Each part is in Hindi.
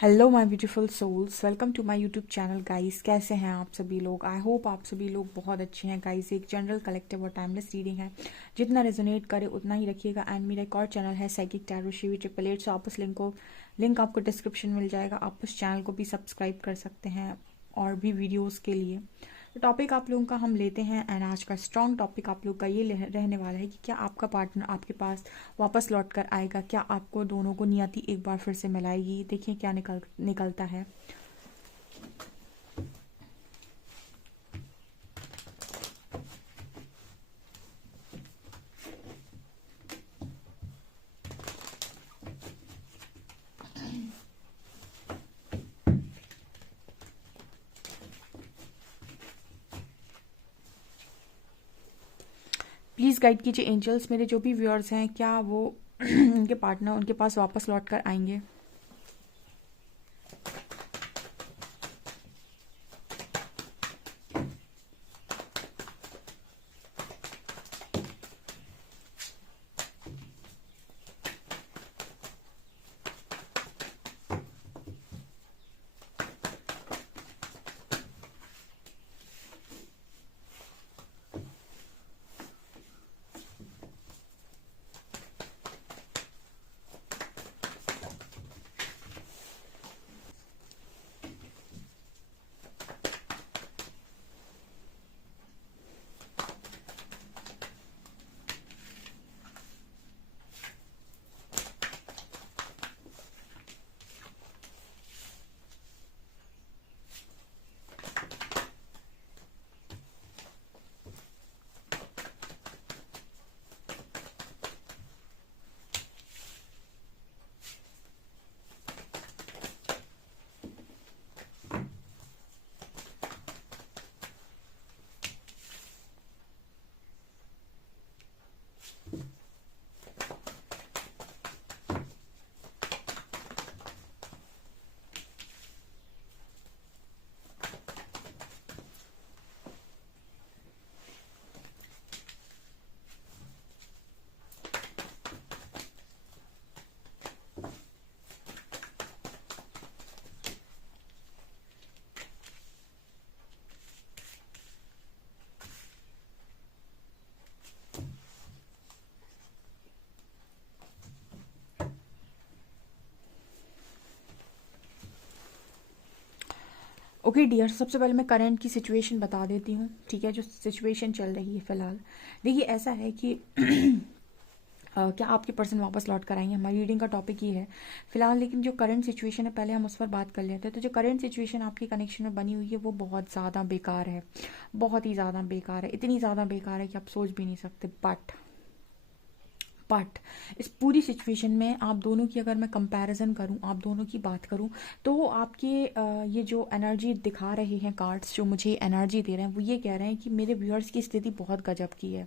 Hello my beautiful souls, welcome to my YouTube channel guys. कैसे हैं आप सभी लोग? आई होप आप सभी लोग बहुत अच्छे हैं गाइस। एक जनरल कलेक्टिव और टाइमलेस रीडिंग है, जितना रेजोनेट करे उतना ही रखिएगा। एंड मेरा एक और चैनल है साइकिक टैरो शिवी 888, सो आप उस लिंक आपको डिस्क्रिप्शन मिल जाएगा। आप उस चैनल को भी सब्सक्राइब कर सकते हैं और भी वीडियोज़ के लिए। तो टॉपिक आप लोगों का हम लेते हैं, एंड आज का स्ट्रॉन्ग टॉपिक आप लोग का ये रहने वाला है कि क्या आपका पार्टनर आपके पास वापस लौट कर आएगा? क्या आपको दोनों को नियति एक बार फिर से मिलाएगी? देखिए क्या निकलता है। प्लीज़ गाइड कीजिए एंजल्स, मेरे जो भी व्यूअर्स हैं, क्या वो उनके पार्टनर उनके पास वापस लौट कर आएंगे? ओके डियर, सबसे पहले मैं करंट की सिचुएशन बता देती हूँ, ठीक है? जो सिचुएशन चल रही है फिलहाल, देखिए ऐसा है कि क्या आपके पर्सन वापस लौट कर आएंगे? हमारी रीडिंग का टॉपिक ये है फिलहाल। लेकिन जो करंट सिचुएशन है, पहले हम उस पर बात कर लेते हैं। तो जो करंट सिचुएशन आपके कनेक्शन में बनी हुई है, वो बहुत ज़्यादा बेकार है, बहुत ही ज़्यादा बेकार है। इतनी ज़्यादा बेकार है कि आप सोच भी नहीं सकते। बट इस पूरी सिचुएशन में आप दोनों की अगर मैं कंपैरिजन करूं, आप दोनों की बात करूं, तो आपके ये जो एनर्जी दिखा रहे हैं कार्ड्स, जो मुझे एनर्जी दे रहे हैं, वो ये कह रहे हैं कि मेरे व्यूअर्स की स्थिति बहुत गजब की है।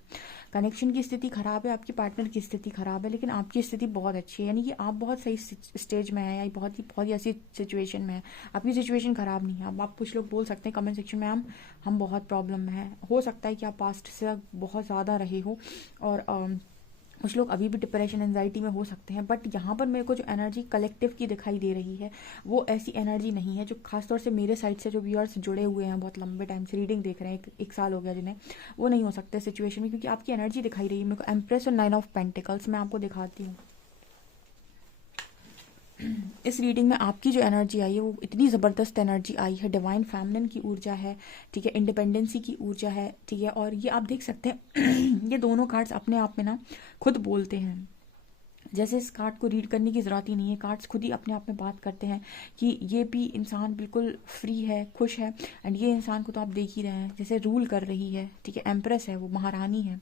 कनेक्शन की स्थिति खराब है, आपके पार्टनर की स्थिति खराब है, लेकिन आपकी स्थिति बहुत अच्छी है। यानी कि आप बहुत सही स्टेज में है, या बहुत ही ऐसी सिचुएशन में है। आपकी सिचुएशन खराब नहीं है। अब आप कुछ लोग बोल सकते हैं कमेंट सेक्शन में, हम बहुत प्रॉब्लम में हैं। हो सकता है कि आप पास्ट से बहुत ज़्यादा रहे हो, और कुछ लोग अभी भी डिप्रेशन एंजाइटी में हो सकते हैं। बट यहाँ पर मेरे को जो एनर्जी कलेक्टिव की दिखाई दे रही है, वो ऐसी एनर्जी नहीं है जो खासतौर से मेरे साइड से जो व्यूअर्स जुड़े हुए हैं, बहुत लंबे टाइम से रीडिंग देख रहे हैं, एक साल हो गया जिन्हें, वो नहीं हो सकते सिचुएशन में। क्योंकि आपकी एनर्जी दिखाई रही है मेरे को एम्प्रेस और 9 ऑफ पेंटिकल्स। मैं आपको दिखाती हूँ इस रीडिंग में आपकी जो एनर्जी आई है, वो इतनी ज़बरदस्त एनर्जी आई है। डिवाइन फैमिलिन की ऊर्जा है, ठीक है, इंडिपेंडेंसी की ऊर्जा है, ठीक है। और ये आप देख सकते हैं ये दोनों कार्ड्स अपने आप में ना खुद बोलते हैं। जैसे इस कार्ड को रीड करने की ज़रूरत ही नहीं है, कार्ड्स खुद ही अपने आप में बात करते हैं कि ये भी इंसान बिल्कुल फ्री है, खुश है। एंड ये इंसान को तो आप देख ही रहे हैं जैसे रूल कर रही है, ठीक है, एम्प्रेस है, वो महारानी है।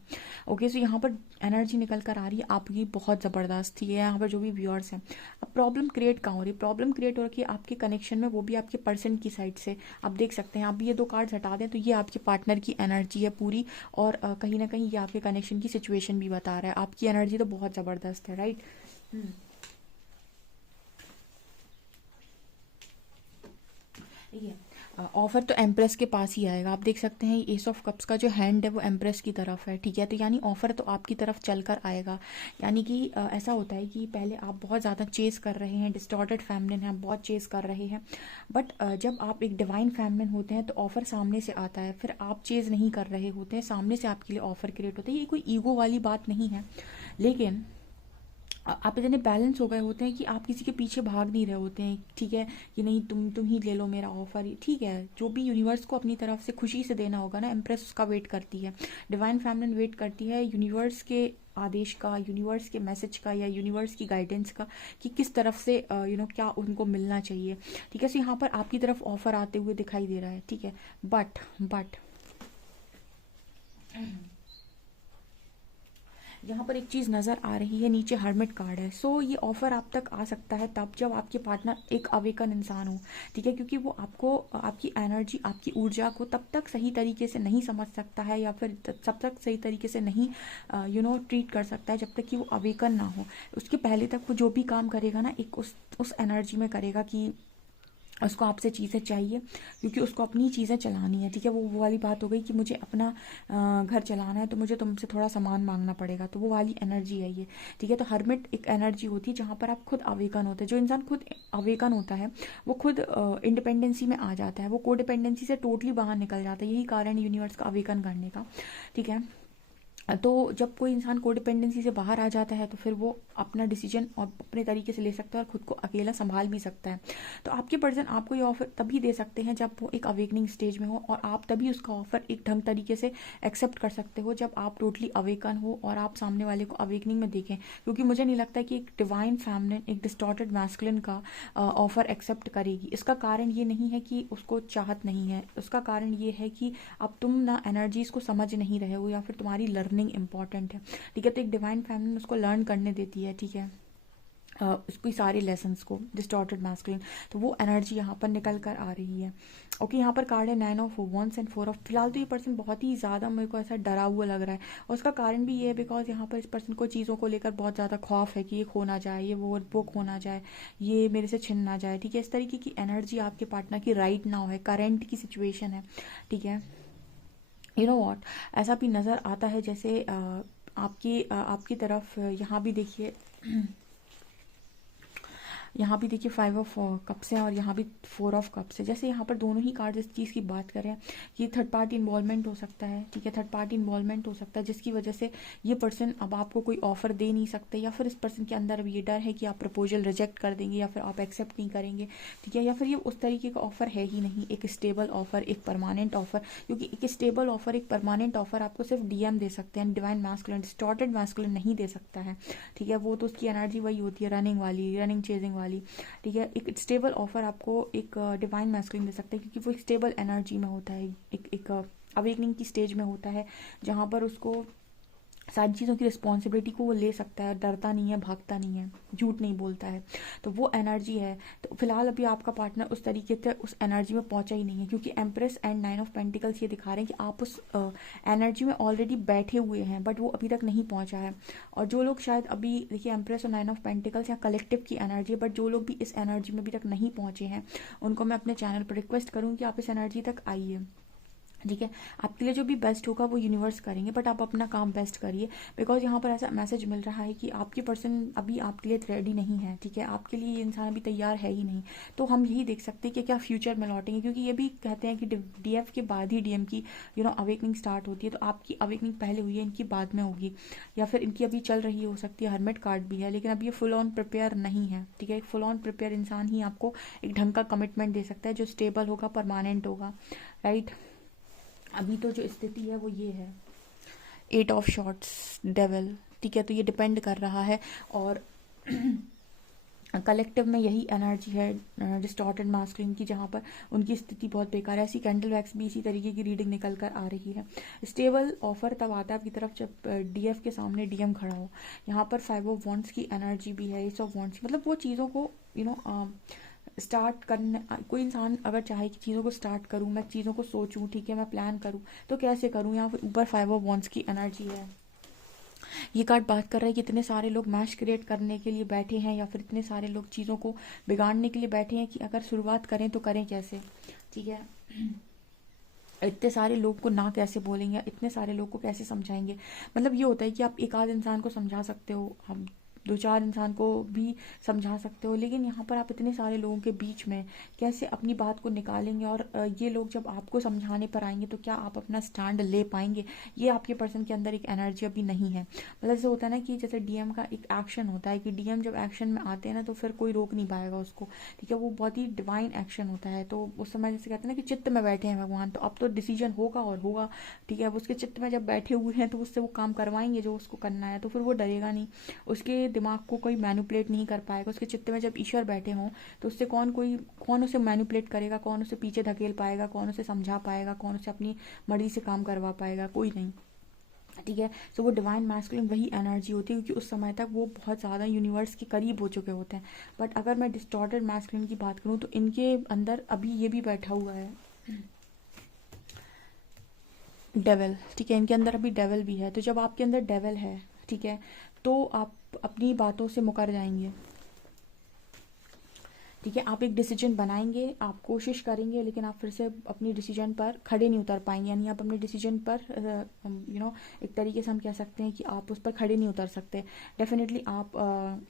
ओके, सो यहाँ पर एनर्जी निकल कर आ रही है आपकी, बहुत ज़बरदस्त थी। यहाँ पर जो भी व्यूअर्स हैं, अब प्रॉब्लम क्रिएट कहाँ हो रही है? प्रॉब्लम क्रिएट हो रही है आपके कनेक्शन में, वो भी आपके पर्सन की साइड से। आप देख सकते हैं, आप ये दो कार्ड्स हटा दें तो ये आपके पार्टनर की एनर्जी है पूरी। और कहीं ना कहीं ये आपके कनेक्शन की सिचुएशन भी बता रहा है। आपकी एनर्जी तो बहुत ज़बरदस्त है, राइट? ठीक है। ऑफर तो एम्प्रेस के पास ही आएगा। आप देख सकते हैं एस ऑफ कप्स का जो हैंड है वो एम्प्रेस की तरफ है, ठीक है। तो यानी ऑफर तो आपकी तरफ चल कर आएगा। यानी कि ऐसा होता है कि पहले आप बहुत ज़्यादा चेस कर रहे हैं, डिस्टॉर्टेड फेमिनिन है, आप बहुत चेस कर रहे हैं, बट जब आप एक डिवाइन फेमिनिन होते हैं तो ऑफर सामने से आता है, फिर आप चेज नहीं कर रहे होते हैं, सामने से आपके लिए ऑफर क्रिएट होता है। ये कोई ईगो वाली बात नहीं है, लेकिन आप इतने बैलेंस हो गए होते हैं कि आप किसी के पीछे भाग नहीं रहे होते हैं, ठीक है, कि नहीं तुम ही ले लो मेरा ऑफर, ठीक है। जो भी यूनिवर्स को अपनी तरफ से खुशी से देना होगा ना, एम्प्रेस उसका वेट करती है, डिवाइन फेमिनिन वेट करती है यूनिवर्स के आदेश का, यूनिवर्स के मैसेज का, या यूनिवर्स की गाइडेंस का, कि किस तरफ से क्या उनको मिलना चाहिए, ठीक है। सो यहाँ पर आपकी तरफ ऑफर आते हुए दिखाई दे रहा है, ठीक है। बट यहाँ पर एक चीज़ नज़र आ रही है, नीचे हर्मिट कार्ड है। सो ये ऑफ़र आप तक आ सकता है तब जब आपके पार्टनर एक अवेकन इंसान हो, ठीक है, क्योंकि वो आपको, आपकी एनर्जी, आपकी ऊर्जा को तब तक सही तरीके से नहीं समझ सकता है, या फिर तब तक सही तरीके से नहीं ट्रीट कर सकता है जब तक कि वो अवेकन ना हो। उसके पहले तक वो जो भी काम करेगा ना, एक उस एनर्जी में करेगा कि उसको आपसे चीज़ें चाहिए, क्योंकि उसको अपनी चीज़ें चलानी है, ठीक है। वो वाली बात हो गई कि मुझे अपना घर चलाना है तो मुझे तुमसे थोड़ा सामान मांगना पड़ेगा, तो वो वाली एनर्जी है ये, ठीक है। तो हर्मिट एक एनर्जी होती है जहाँ पर आप खुद अवेकन होते हैं। जो इंसान खुद अवेकन होता है वो खुद इंडिपेंडेंसी में आ जाता है, वो कोडिपेंडेंसी से टोटली बाहर निकल जाता है। यही कारण है यूनिवर्स का अवेकन करने का, ठीक है। तो जब कोई इंसान कोडिपेंडेंसी से बाहर आ जाता है तो फिर वो अपना डिसीजन और अपने तरीके से ले सकता है और खुद को अकेला संभाल भी सकता है। तो आपके पर्सन आपको ये ऑफर तभी दे सकते हैं जब वो एक अवेकनिंग स्टेज में हो, और आप तभी उसका ऑफर एक ढंग तरीके से एक्सेप्ट कर सकते हो जब आप टोटली अवेकन हो और आप सामने वाले को अवेकनिंग में देखें। क्योंकि मुझे नहीं लगता कि एक डिवाइन फैमिलिन एक डिस्टॉर्टेड मैस्कुलिन का ऑफर एक्सेप्ट करेगी। इसका कारण ये नहीं है कि उसको चाहत नहीं है, उसका कारण ये है कि अब तुम ना एनर्जीज को समझ नहीं रहे हो, या फिर तुम्हारी लर्निंग इंपॉर्टेंट है, ठीक है। तो एक डिवाइन फैमिली उसको लर्न करने देती है, ठीक है, उसकी सारे लेसन्स को, डिस्टॉर्टेड मैस्कुलिन। तो वो एनर्जी यहाँ पर निकल कर आ रही है। ओके, यहाँ पर कार्ड है 9 ऑफ वंस एंड 4 ऑफ। फिलहाल तो ये पर्सन बहुत ही ज़्यादा मेरे को ऐसा डरा हुआ लग रहा है, और उसका कारण भी ये है बिकॉज यहाँ पर इस पर्सन को चीज़ों को लेकर बहुत ज़्यादा खौफ है कि ये खो ना जाए, ये वो खो ना जाए, ये मेरे से छिन ना जाए, ठीक है। इस तरीके की एनर्जी आपके पार्टनर की राइट नाउ है, करेंट की सिचुएशन है, ठीक है। वॉट, ऐसा भी नज़र आता है जैसे आपकी तरफ यहाँ भी देखिए यहाँ भी देखिए 5 ऑफ कप्स हैं और यहाँ भी 4 ऑफ कप्स है। जैसे यहाँ पर दोनों ही कार्ड इस चीज़ की बात करें कि थर्ड पार्टी इन्वॉल्वमेंट हो सकता है, ठीक है, थर्ड पार्टी इन्वॉल्वमेंट हो सकता है जिसकी वजह से ये पर्सन अब आपको कोई ऑफर दे नहीं सकते, या फिर इस पर्सन के अंदर अब ये डर है कि आप प्रपोजल रिजेक्ट कर देंगे या फिर आप एक्सेप्ट नहीं करेंगे, ठीक है। या फिर ये उस तरीके का ऑफर है ही नहीं, एक स्टेबल ऑफर, एक परमानेंट ऑफर, क्योंकि एक स्टेबल ऑफर, एक परमानेंट ऑफर आपको सिर्फ डीएम दे सकते हैं, डिवाइन मैस्कुलिन, डिस्टॉर्टेड मैस्कुलिन नहीं दे सकता है, ठीक है। वो तो उसकी एनर्जी वही होती है, रनिंग वाली, रनिंग चेजिंग वाली, ठीक है। एक स्टेबल ऑफर आपको एक डिवाइन मैस्कुलिन दे सकता है, क्योंकि वो एक स्टेबल एनर्जी में होता है, एक अवेकनिंग की स्टेज में होता है, जहाँ पर उसको सारी चीज़ों की रिस्पॉन्सिबिलिटी को वो ले सकता है, डरता नहीं है, भागता नहीं है, झूठ नहीं बोलता है, तो वो एनर्जी है। तो फिलहाल अभी आपका पार्टनर उस तरीके से उस एनर्जी में पहुंचा ही नहीं है, क्योंकि एम्प्रेस एंड 9 ऑफ पेंटिकल्स ये दिखा रहे हैं कि आप उस एनर्जी में ऑलरेडी बैठे हुए हैं, बट वो अभी तक नहीं पहुंचा है। और जो लोग शायद अभी देखिए एम्प्रेस और 9 ऑफ पेंटिकल्स या कलेक्टिव की एनर्जी है, बट जो लोग भी इस एनर्जी में अभी तक नहीं पहुंचे हैं उनको मैं अपने चैनल पर रिक्वेस्ट करूँ कि आप इस एनर्जी तक आइए, ठीक है। आपके लिए जो भी बेस्ट होगा वो यूनिवर्स करेंगे, बट आप अपना काम बेस्ट करिए, बिकॉज यहाँ पर ऐसा मैसेज मिल रहा है कि आपकी पर्सन अभी आपके लिए रेडी नहीं है, ठीक है। आपके लिए ये इंसान अभी तैयार है ही नहीं। तो हम यही देख सकते हैं कि क्या फ्यूचर में लौटेंगे, क्योंकि ये भी कहते हैं कि डीएफ के बाद ही डीएम की अवेकनिंग स्टार्ट होती है। तो आपकी अवेकनिंग पहले हुई है, इनकी बाद में होगी, या फिर इनकी अभी चल रही हो सकती है। हर्मिट कार्ड भी है, लेकिन अभी ये फुल ऑन प्रिपेयर नहीं है, ठीक है। एक फुल ऑन प्रिपेयर इंसान ही आपको एक ढंग का कमिटमेंट दे सकता है जो स्टेबल होगा, परमानेंट होगा, राइट। अभी तो जो स्थिति है वो ये है 8 ऑफ शॉर्ट्स, डेविल, ठीक है। तो ये डिपेंड कर रहा है, और कलेक्टिव में यही एनर्जी है डिस्टॉर्टेड मास्कुलिन की, जहाँ पर उनकी स्थिति बहुत बेकार है। ऐसी कैंडल वैक्स भी इसी तरीके की रीडिंग निकल कर आ रही है। स्टेबल ऑफर तब आता है आपकी तरफ जब डीएफ के सामने डीएम खड़ा हो। यहाँ पर 5 ऑफ वॉन्ड्स की एनर्जी भी है, 8 ऑफ वॉन्ड्स की, मतलब वो चीज़ों को स्टार्ट करने, कोई इंसान अगर चाहे कि चीज़ों को स्टार्ट करूँ, मैं चीज़ों को सोचूं, ठीक है, मैं प्लान करूँ, तो कैसे करूँ। यहाँ पर ऊपर 5 ऑफ वॉन्ड्स की एनर्जी है, ये कार्ड बात कर रहा है कि इतने सारे लोग मैश क्रिएट करने के लिए बैठे हैं या फिर इतने सारे लोग चीज़ों को बिगाड़ने के लिए बैठे हैं कि अगर शुरुआत करें तो करें कैसे। ठीक है, इतने सारे लोग को ना कैसे बोलेंगे, इतने सारे लोग को कैसे समझाएंगे। मतलब ये होता है कि आप एक आध इंसान को समझा सकते हो, हम दो चार इंसान को भी समझा सकते हो, लेकिन यहाँ पर आप इतने सारे लोगों के बीच में कैसे अपनी बात को निकालेंगे। और ये लोग जब आपको समझाने पर आएंगे तो क्या आप अपना स्टैंड ले पाएंगे, ये आपके पर्सन के अंदर एक एनर्जी अभी नहीं है। मतलब ऐसे होता है ना कि जैसे डीएम का एक एक्शन होता है कि डीएम जब एक्शन में आते हैं ना तो फिर कोई रोक नहीं पाएगा उसको। ठीक है, वो बहुत ही डिवाइन एक्शन होता है। तो उस समय जैसे कहते हैं ना कि चित्त में बैठे हैं भगवान, तो अब तो डिसीजन होगा और होगा। ठीक है, अब उसके चित्त में जब बैठे हुए हैं तो उससे वो काम करवाएंगे जो उसको करना है, तो फिर वो डरेगा नहीं, उसके दिमाग को कोई मैनिपुलेट नहीं कर पाएगा। उसके चित्त में जब ईश्वर बैठे हों तो उससे कौन उसे मैनिपुलेट करेगा, कौन उसे पीछे धकेल पाएगा, कौन उसे समझा पाएगा, कौन उसे अपनी मर्जी से काम करवा पाएगा, कोई नहीं। ठीक है, सो वो डिवाइन मैस्कुलिन वही एनर्जी होती है, क्योंकि उस समय तक वो बहुत ज़्यादा यूनिवर्स के करीब हो चुके होते हैं। बट अगर मैं डिस्टॉर्टेड मैस्कुलिन की बात करूँ तो इनके अंदर अभी ये भी बैठा हुआ है डेवल। ठीक है, इनके अंदर अभी डेवल भी है। तो जब आपके अंदर डेवल है, ठीक है, तो आप अपनी बातों से मुकर जाएंगे। ठीक है, आप एक डिसीजन बनाएंगे, आप कोशिश करेंगे, लेकिन आप फिर से अपनी डिसीजन पर खड़े नहीं उतर पाएंगे। यानी आप अपने डिसीजन पर एक तरीके से हम कह सकते हैं कि आप उस पर खड़े नहीं उतर सकते। डेफिनेटली आप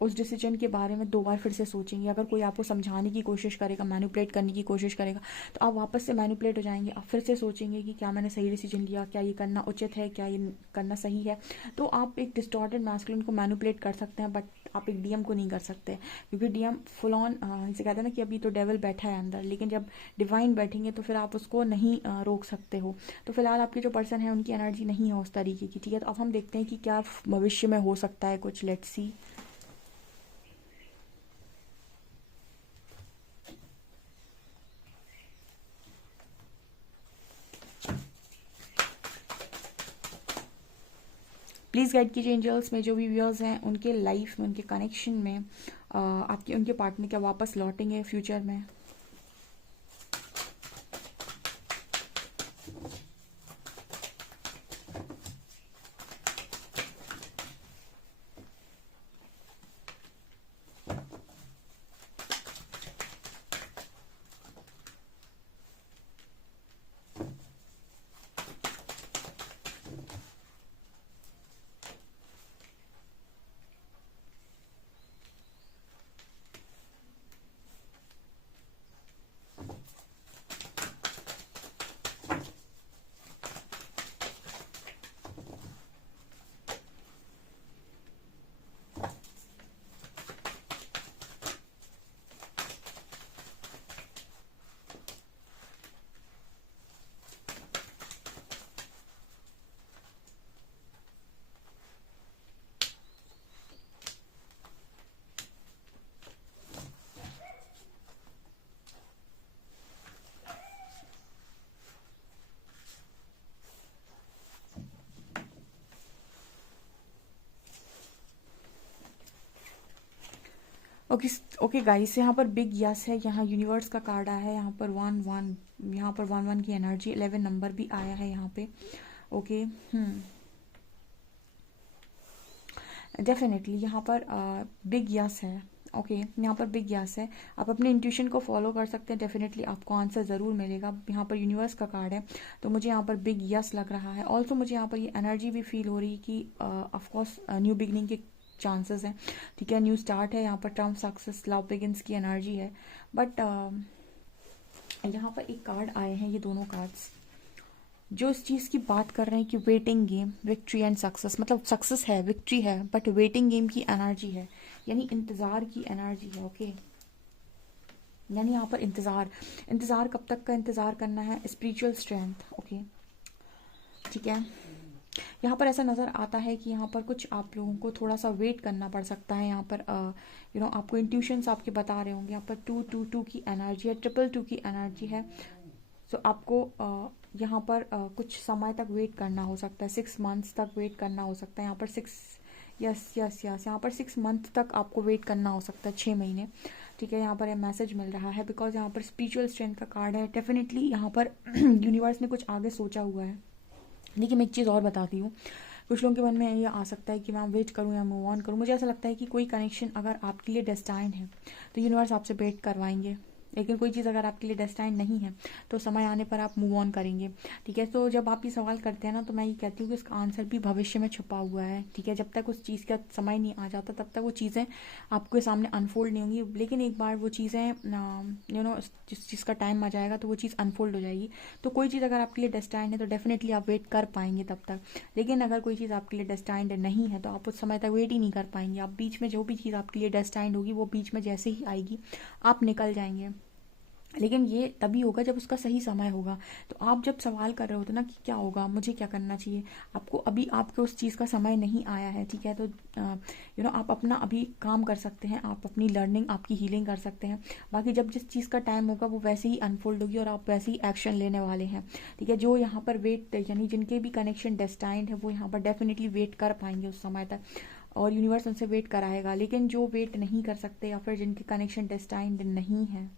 उस डिसीजन के बारे में दो बार फिर से सोचेंगे। अगर कोई आपको समझाने की कोशिश करेगा, मैनिपुलेट करने की कोशिश करेगा, तो आप वापस से मैनिपुलेट हो जाएंगे। आप फिर से सोचेंगे कि क्या मैंने सही डिसीजन लिया, क्या ये करना उचित है, क्या ये करना सही है। तो आप एक डिस्टॉर्टेड मैस्कुलिन को मैनिपुलेट कर सकते हैं, बट आप एक डीएम को नहीं कर सकते, क्योंकि डीएम फुल ऑन इसे कहते हैं ना कि अभी तो डेवल बैठा है अंदर, लेकिन जब डिवाइन बैठेंगे तो फिर आप उसको नहीं रोक सकते हो। तो फिलहाल आपके जो पर्सन है उनकी एनर्जी नहीं है उस तरीके की। ठीक है, तो अब हम देखते हैं कि क्या भविष्य में हो सकता है कुछ। Let's see. प्लीज़ गाइड कीजिए एंजल्स में जो भी व्यूअर्स हैं उनके लाइफ में, उनके कनेक्शन में आपके उनके पार्टनर क्या वापस लौटेंगे फ्यूचर में। ओके ओके गाइस, यहाँ पर बिग यस है, यहाँ यूनिवर्स का कार्ड आया है, यहाँ पर 1 1, यहाँ पर 1 1 की एनर्जी, 11 नंबर भी आया है यहाँ पे। ओके, डेफिनेटली यहाँ पर बिग यस है। ओके, यहाँ पर बिग यस है। आप अपने इंट्यूशन को फॉलो कर सकते हैं, डेफिनेटली आपको आंसर ज़रूर मिलेगा। यहाँ पर यूनिवर्स का कार्ड है, तो मुझे यहाँ पर बिग यस लग रहा है। ऑल्सो मुझे यहाँ पर ये एनर्जी भी फील हो रही कि ऑफकोर्स न्यू बिगनिंग के चांसेस हैं। ठीक है, न्यू स्टार्ट है, यहाँ पर ट्रम्प सक्सेस लव बिगिंस की एनर्जी है। बट यहाँ पर एक कार्ड आए हैं, ये दोनों कार्ड्स जो इस चीज़ की बात कर रहे हैं कि waiting game, victory and success. मतलब सक्सेस है, विक्ट्री है, बट वेटिंग गेम की एनर्जी है, यानी इंतज़ार की एनर्जी है। ओके, यानी यहाँ पर इंतज़ार कब तक का इंतज़ार करना है? Spiritual strength. ओके, ठीक है, यहाँ पर ऐसा नज़र आता है कि यहाँ पर कुछ आप लोगों को थोड़ा सा वेट करना पड़ सकता है। यहाँ पर आपको इंट्यूशंस आपके बता रहे होंगे। यहाँ पर 2 2 2 की एनर्जी है, 2 2 2 की एनर्जी है। सो आपको यहाँ पर कुछ समय तक वेट करना हो सकता है, 6 मंथ्स तक वेट करना हो सकता है। यहाँ पर 6 यस यस यस, यहाँ पर 6 मंथ तक आपको वेट करना हो सकता है, 6 महीने। ठीक है, यहाँ पर यह मैसेज मिल रहा है, बिकॉज यहाँ पर स्पिरिचुअल स्ट्रेंथ का कार्ड है। डेफिनेटली यहाँ पर यूनिवर्स ने कुछ आगे सोचा हुआ है। देखिए, मैं एक चीज़ और बताती हूँ कुछ लोगों के मन में ये आ सकता है कि मैं वेट करूँ या मूव ऑन करूँ। मुझे ऐसा लगता है कि कोई कनेक्शन अगर आपके लिए डेस्टाइंड है तो यूनिवर्स आपसे वेट करवाएंगे, लेकिन कोई चीज़ अगर आपके लिए डेस्टाइंड नहीं है तो समय आने पर आप मूव ऑन करेंगे। ठीक है, तो जब आप ये सवाल करते हैं ना, तो मैं ये कहती हूँ कि इसका आंसर भी भविष्य में छुपा हुआ है। ठीक है, जब तक उस चीज़ का समय नहीं आ जाता तब तक वो चीज़ें आपके सामने अनफोल्ड नहीं होंगी, लेकिन एक बार वो चीज़ें जिस चीज़ का टाइम आ जाएगा तो वो चीज़ अनफोल्ड हो जाएगी। तो कोई चीज़ अगर आपके लिए डेस्टाइंड है तो डेफिनेटली आप वेट कर पाएंगे तब तक, लेकिन अगर कोई चीज़ आपके लिए डेस्टाइंड नहीं है तो आप उस समय तक वेट ही नहीं कर पाएंगे। आप बीच में जो भी चीज़ आपके लिए डेस्टाइंड होगी वो बीच में जैसे ही आएगी आप निकल जाएंगे, लेकिन ये तभी होगा जब उसका सही समय होगा। तो आप जब सवाल कर रहे होते ना कि क्या होगा, मुझे क्या करना चाहिए, आपको अभी आपके उस चीज़ का समय नहीं आया है। ठीक है, तो आप अपना अभी काम कर सकते हैं, आप अपनी लर्निंग, आपकी हीलिंग कर सकते हैं। बाकी जब जिस चीज़ का टाइम होगा वो वैसे ही अनफोल्ड होगी और आप वैसे ही एक्शन लेने वाले हैं। ठीक है, जो यहाँ पर वेट, यानी जिनके भी कनेक्शन डेस्टाइंड है वो यहाँ पर डेफिनेटली वेट कर पाएंगे उस समय तक, और यूनिवर्स उनसे वेट कराएगा। लेकिन जो वेट नहीं कर सकते या फिर जिनके कनेक्शन डेस्टाइंड नहीं है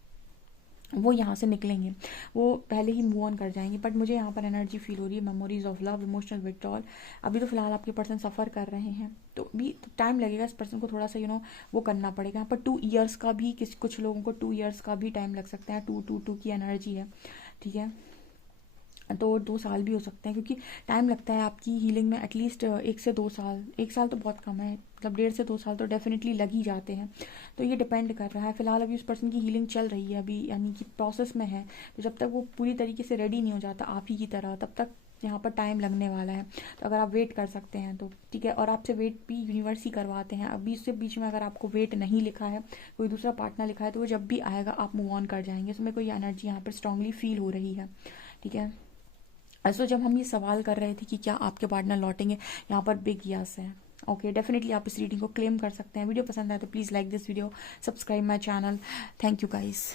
वो यहाँ से निकलेंगे, वो पहले ही मूव ऑन कर जाएंगे। बट मुझे यहाँ पर एनर्जी फील हो रही है, memories of love, emotional withdrawal. अभी तो फिलहाल आपके पर्सन सफ़र कर रहे हैं, तो भी टाइम लगेगा इस पर्सन को थोड़ा सा वो करना पड़ेगा। यहाँ पर 2 ईयर्स का भी, कुछ लोगों को 2 ईयर्स का भी टाइम लग सकता है। 2 की एनर्जी है। ठीक है, तो 2 साल भी हो सकते हैं, क्योंकि टाइम लगता है आपकी हीलिंग में एटलीस्ट 1 से 2 साल। 1 साल तो बहुत कम है, मतलब 1.5 से 2 साल तो डेफिनेटली लग ही जाते हैं। तो ये डिपेंड कर रहा है। फिलहाल अभी उस पर्सन की हीलिंग चल रही है अभी, यानी कि प्रोसेस में है। तो जब तक वो पूरी तरीके से रेडी नहीं हो जाता आप ही की तरह, तब तक यहाँ पर टाइम लगने वाला है। तो अगर आप वेट कर सकते हैं तो ठीक है, और आपसे वेट भी यूनिवर्स ही करवाते हैं। अभी इससे बीच में अगर आपको वेट नहीं लिखा है, कोई दूसरा पार्टनर लिखा है, तो वो जब भी आएगा आप मूव ऑन कर जाएंगे। तो मेरे को ये एनर्जी यहाँ पर स्ट्रांगली फील हो रही है। ठीक है, सो जब हम ये सवाल कर रहे थे कि क्या आपके पार्टनर लौटेंगे, यहाँ पर बिग यस है। ओके, डेफिनेटली आप इस रीडिंग को क्लेम कर सकते हैं। वीडियो पसंद आए तो please like this video, subscribe my channel. Thank you guys.